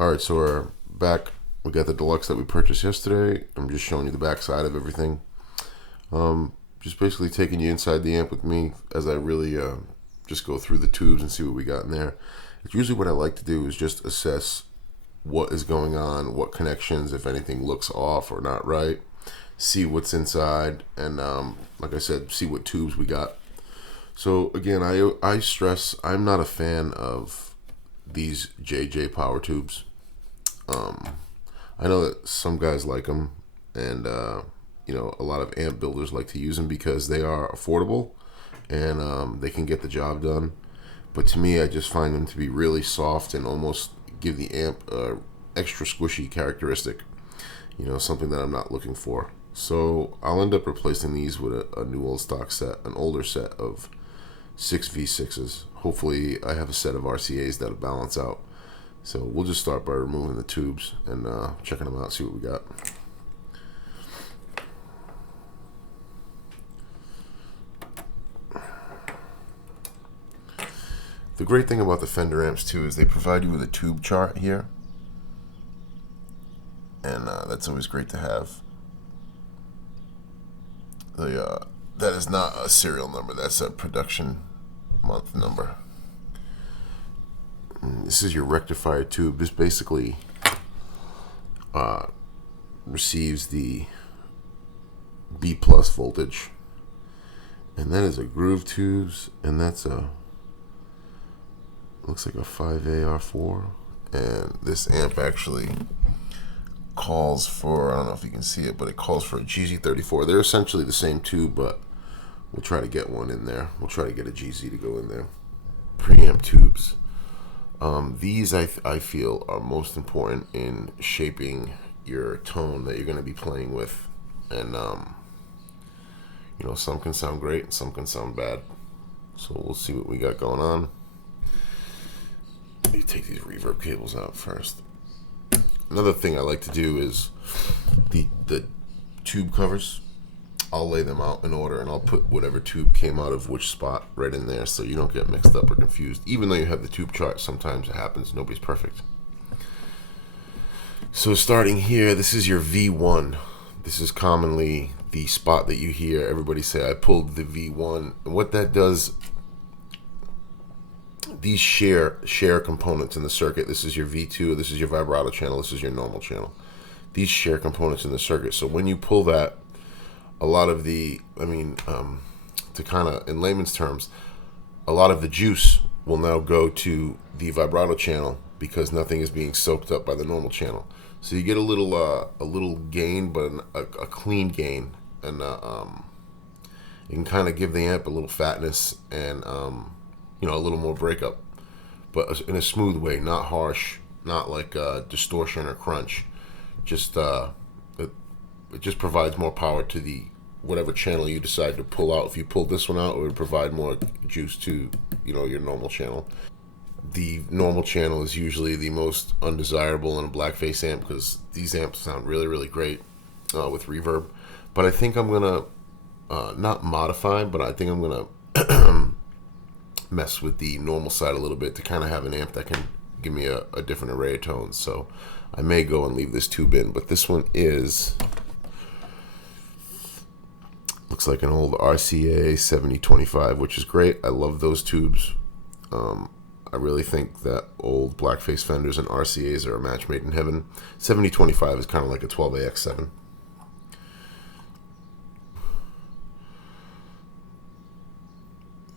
Alright, so we're back. We got the Deluxe that we purchased yesterday. I'm just showing you the back side of everything. Just basically taking you inside the amp with me as I really just go through the tubes and see what we got in there. It's usually what I like to do is just assess what is going on, what connections, if anything looks off or not right, see what's inside, and like I said, see what tubes we got. So again, I stress I'm not a fan of these JJ power tubes. I know that some guys like them, and you know, a lot of amp builders like to use them because they are affordable and they can get the job done. But to me, I just find them to be really soft and almost give the amp a extra squishy characteristic. You know, something that I'm not looking for. So I'll end up replacing these with a new old stock set, an older set of 6 V6s. Hopefully I have a set of RCAs that'll balance out. So we'll just start by removing the tubes and checking them out, see what we got. The great thing about the Fender amps too is they provide you with a tube chart here, and that's always great to have. That is not a serial number, that's a production month number. This is your rectifier tube. This basically receives the B plus voltage, and that is a groove tubes, and that's a looks like a 5AR4. And this amp actually calls for, I don't know if you can see it, but it calls for a GZ34. They're essentially the same tube, but we'll try to get one in there. We'll try to get a GZ to go in there. Preamp tubes. These I feel are most important in shaping your tone that you're going to be playing with, and you know, some can sound great and some can sound bad. So we'll see what we got going on. Let me take these reverb cables out first. Another thing I like to do is the tube covers. I'll lay them out in order, and I'll put whatever tube came out of which spot right in there, so you don't get mixed up or confused. Even though you have the tube chart, sometimes it happens. Nobody's perfect. So starting here, this is your V1. This is commonly the spot that you hear everybody say, I pulled the V1. And what that does, these share components in the circuit. This is your V2, this is your vibrato channel, this is your normal channel. These share components in the circuit. So when you pull that, a lot of the, to kind of, in layman's terms, a lot of the juice will now go to the vibrato channel because nothing is being soaked up by the normal channel. So you get a little gain, but a clean gain, and you can kind of give the amp a little fatness and you know, a little more breakup, but in a smooth way, not harsh, not like distortion or crunch. Just it just provides more power to the whatever channel you decide to pull out. If you pull this one out, it would provide more juice to, you know, your normal channel. The normal channel is usually the most undesirable in a blackface amp because these amps sound really, really great with reverb. But I think I'm gonna not modify, but I think I'm gonna mess with the normal side a little bit to kind of have an amp that can give me a different array of tones. So I may go and leave this tube in, but this one looks like an old RCA 7025, which is great. I love those tubes. I really think that old blackface Fenders and RCAs are a match made in heaven. 7025 is kind of like a 12AX7.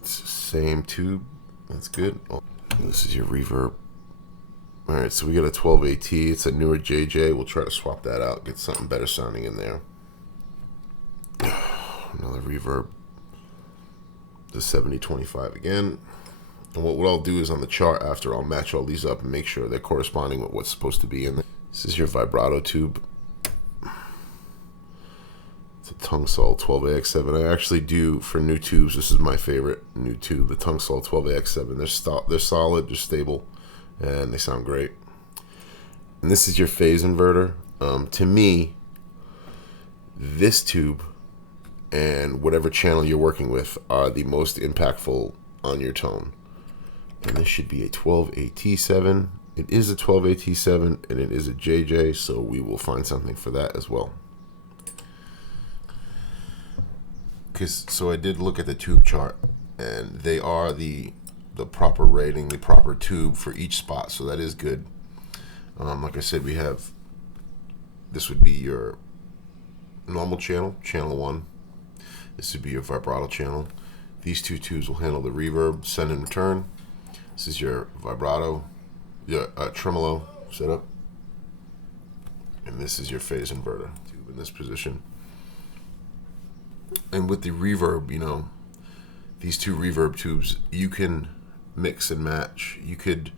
Same tube. That's good. Oh, this is your reverb. Alright, so we got a 12AT. It's a newer JJ. We'll try to swap that out, get something better sounding in there. Another reverb. The 7025 again. And what I'll do is on the chart after, I'll match all these up and make sure they're corresponding with what's supposed to be in there. This is your vibrato tube. It's a Tungsol 12AX7. I actually do, for new tubes, this is my favorite new tube, the Tungsol 12AX7. They're solid, they're stable, and they sound great. And this is your phase inverter. To me, this tube and whatever channel you're working with are the most impactful on your tone. And this should be a 12AT7, It is a 12AT7 and it is a JJ, so we will find something for that as well. So I did look at the tube chart, and they are the proper rating, the proper tube for each spot, so that is good. Like I said, we have, this would be your normal channel, channel 1. This would be your vibrato channel. These two tubes will handle the reverb, send and return. This is your vibrato, your tremolo setup. And this is your phase inverter tube in this position. And with the reverb, you know, these two reverb tubes, you can mix and match. You could,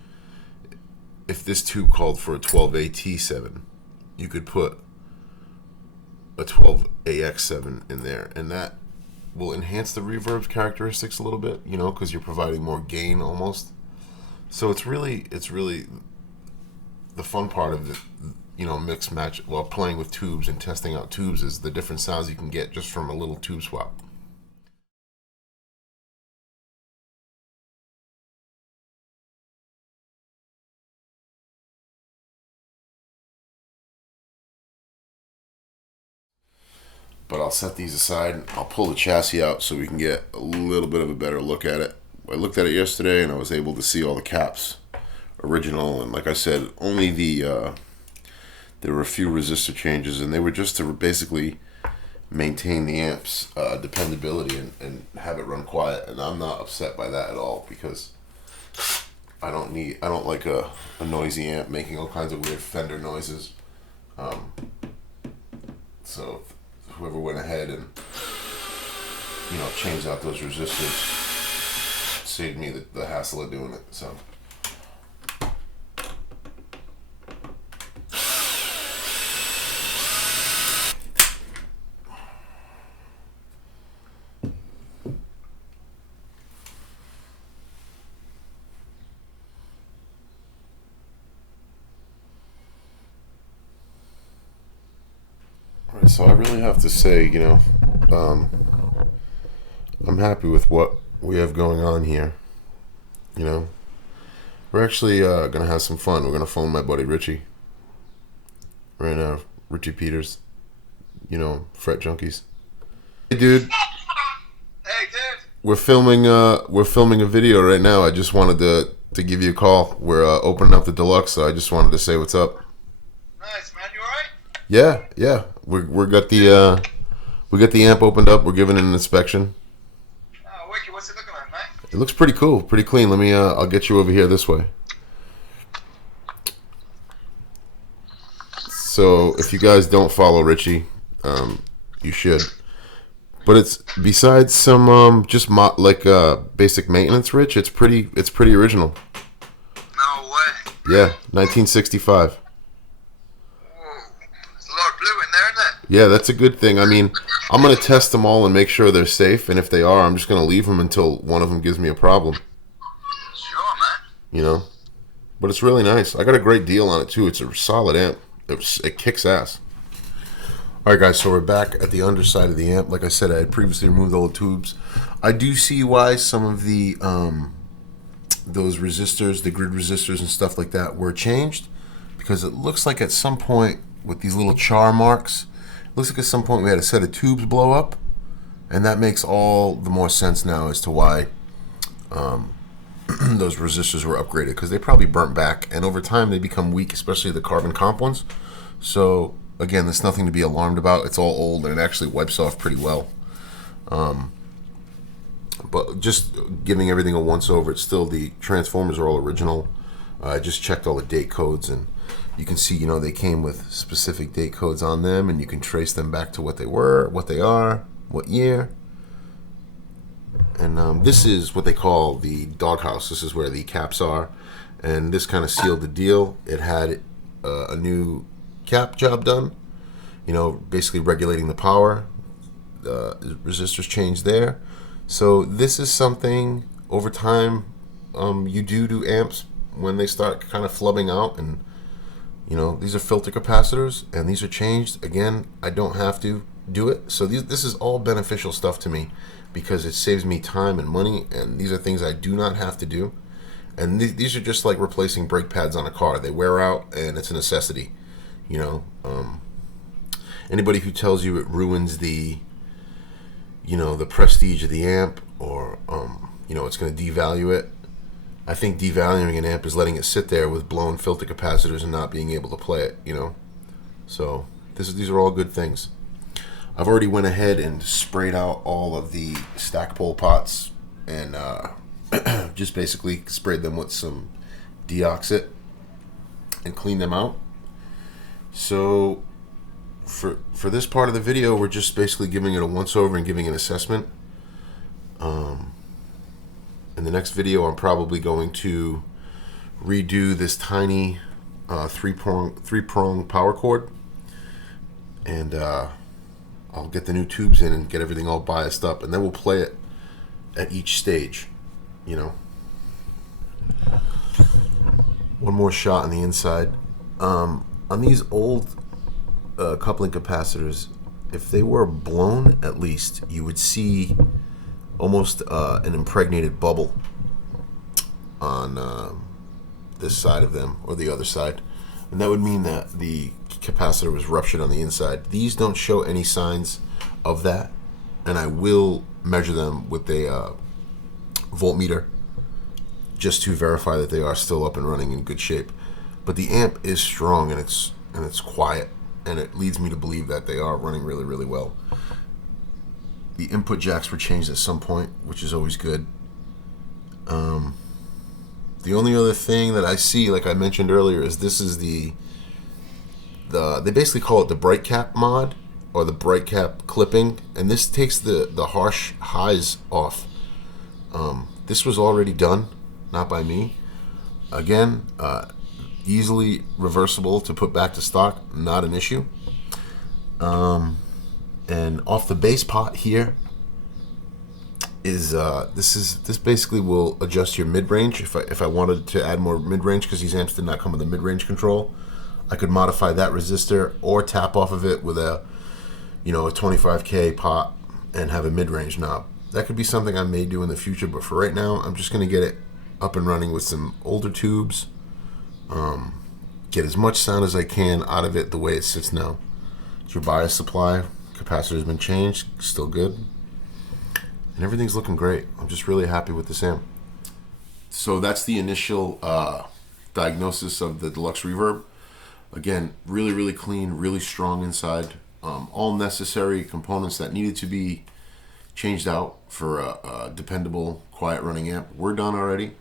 if this tube called for a 12AT7, you could put a 12AX7 in there, and that will enhance the reverb's characteristics a little bit, you know, because you're providing more gain almost. So it's really the fun part of the, you know, mix match while playing with tubes and testing out tubes is the different sounds you can get just from a little tube swap. But I'll set these aside. I'll pull the chassis out so we can get a little bit of a better look at it. I looked at it yesterday and I was able to see all the caps original, and like I said, only there were a few resistor changes, and they were just to basically maintain the amp's dependability and have it run quiet. And I'm not upset by that at all, because I don't like a noisy amp making all kinds of weird Fender noises. So whoever went ahead and, you know, changed out those resistors saved me the hassle of doing it. So I really have to say, you know, I'm happy with what we have going on here. You know, we're actually gonna have some fun. We're gonna phone my buddy Richie right now, Richie Peters. You know, Fret Junkies. Hey, dude. Hey, dude. We're filming a video right now. I just wanted to give you a call. We're opening up the Deluxe, so I just wanted to say what's up. Nice, man. You alright? Yeah. We got the amp opened up. We're giving it an inspection. Oh, wicked. What's it looking like, man? It looks pretty cool, pretty clean. Let me I'll get you over here this way. So if you guys don't follow Richie, you should. But it's, besides some just basic maintenance, Rich, it's pretty original. No way. Yeah, 1965. There's a lot of blue in there, isn't it? Yeah, that's a good thing. I mean, I'm going to test them all and make sure they're safe, and if they are, I'm just going to leave them until one of them gives me a problem. Sure, man. You know? But it's really nice. I got a great deal on it, too. It's a solid amp. It kicks ass. Alright, guys, so we're back at the underside of the amp. Like I said, I had previously removed all the tubes. I do see why some of the those resistors, the grid resistors and stuff like that, were changed, because it looks like at some point with these little char marks, it looks like at some point we had a set of tubes blow up, and that makes all the more sense now as to why those resistors were upgraded, because they probably burnt back, and over time they become weak, especially the carbon comp ones. So again, there's nothing to be alarmed about. It's all old, and it actually wipes off pretty well. But just giving everything a once over, it's still, the transformers are all original. I just checked all the date codes, and you can see, you know, they came with specific date codes on them, and you can trace them back to what they were, what they are, what year. And this is what they call the doghouse. This is where the caps are, and this kind of sealed the deal. It had a new cap job done, you know, basically regulating the power. Resistors changed there. So this is something over time you do to amps when they start kind of flubbing out, and you know, these are filter capacitors and these are changed. Again, I don't have to do it, so this is all beneficial stuff to me, because it saves me time and money, and these are things I do not have to do. And these are just like replacing brake pads on a car. They wear out, and it's a necessity. You know, anybody who tells you it ruins the, you know, the prestige of the amp, or you know, it's going to devalue it. I think devaluing an amp is letting it sit there with blown filter capacitors and not being able to play it. You know, so these are all good things. I've already went ahead and sprayed out all of the stack pole pots, and just basically sprayed them with some deoxit and cleaned them out. So for this part of the video, we're just basically giving it a once over and giving an assessment. In the next video, I'm probably going to redo this tiny three-prong power cord, and I'll get the new tubes in and get everything all biased up, and then we'll play it at each stage, you know. One more shot on the inside. On these old coupling capacitors, if they were blown, at least you would see almost an impregnated bubble on this side of them or the other side, and that would mean that the capacitor was ruptured on the inside. These don't show any signs of that, and I will measure them with a voltmeter just to verify that they are still up and running in good shape. But the amp is strong, and it's quiet, and it leads me to believe that they are running really, really well. The input jacks were changed at some point, which is always good. The only other thing that I see, like I mentioned earlier, is this is they basically call it the bright cap mod, or the bright cap clipping, and this takes the harsh highs off. This was already done, not by me. Again, easily reversible to put back to stock, not an issue. And off the bass pot here is this basically will adjust your mid-range. If I wanted to add more mid-range, because these amps did not come with a mid-range control, I could modify that resistor or tap off of it with a 25K pot and have a mid-range knob. That could be something I may do in the future, but for right now, I'm just going to get it up and running with some older tubes. Get as much sound as I can out of it the way it sits now. It's your bias supply. Capacitor has been changed, still good, and everything's looking great. I'm just really happy with this amp. So that's the initial diagnosis of the Deluxe Reverb. Again, really, really clean, really strong inside. All necessary components that needed to be changed out for a dependable, quiet running amp were done already.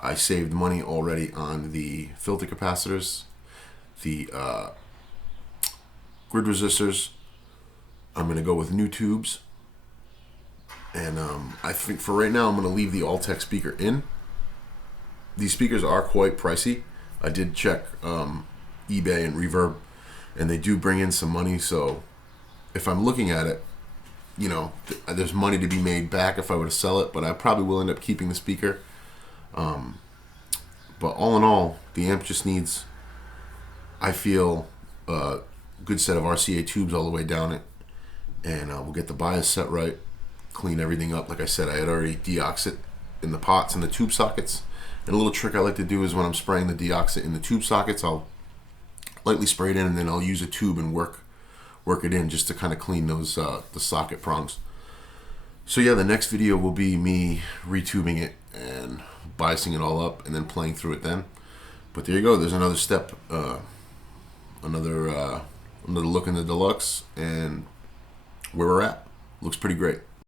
I saved money already on the filter capacitors, the grid resistors. I'm going to go with new tubes, and I think for right now I'm going to leave the Alltech speaker in. These speakers are quite pricey. I did check eBay and Reverb, and they do bring in some money, so if I'm looking at it, you know, there's money to be made back if I were to sell it, but I probably will end up keeping the speaker. But all in all, the amp just needs, I feel, a good set of RCA tubes all the way down it. And we'll get the bias set right, clean everything up. Like I said, I had already deoxit in the pots and the tube sockets. And a little trick I like to do is when I'm spraying the deoxit in the tube sockets, I'll lightly spray it in, and then I'll use a tube and work it in just to kind of clean those the socket prongs. So yeah, the next video will be me retubing it and biasing it all up and then playing through it then. But there you go. There's another step, another look in the Deluxe, and where we're at. Looks pretty great.